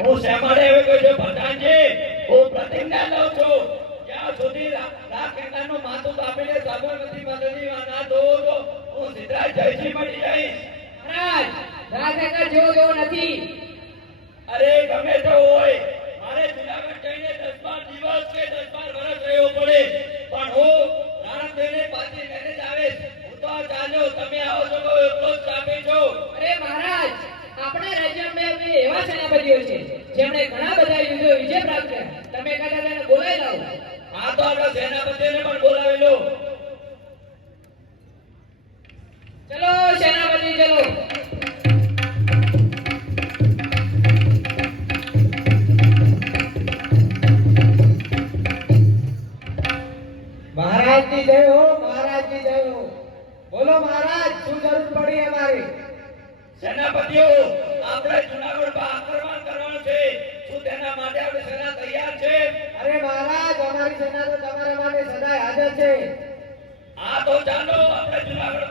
હું શેમાડે એવે કોઈ છે પ્રધાનજી હું પ્રતિજ્ઞા લઉં છું જ્યાં સુધી રાખેલાનું માથું કાપીને સાબરમતી માતાની ના દો તો હું સિદ્ધરાજ જયસિંહ મળી જઈશ મહારાજ રાખેલા જેવો નથી અરે ગમે તે હોય મારે જુનાગઢ જઈને 10-12 દિવસ કે 10-12 વર્ષ રહેવું પડે પણ હું રાણદેવને પાછી લઈને જ આવીશ હું તો ચાલ્યો તમે આવો છો તો એટલો જ કાપી છો અરે મહારાજ આપણા રાજ્યમાં એવા સેનાપતિઓ છે જેમણે ઘણા બધા યુદ્ધો વિજય પ્રાપ્ત કર્યા તમે કદાચ એને બોલાવી લાવો આ તો આપણા સેનાપતિને પણ બોલાવી લો ચલો સેનાપતિ ચલો મહારાજની જય હો મહારાજની જય હો બોલો મહારાજ શું જરૂર પડી અમારી સેનાપતિઓ આપણે જુનાગઢ પર આક્રમણ કરવાનું છે શું તેના માટે આપણી સેના તૈયાર છે અરે મહારાજ અમારી સેના તો તમારા માટે સદાય હાજર છે આ તો ચાલો આપણે જુનાગઢ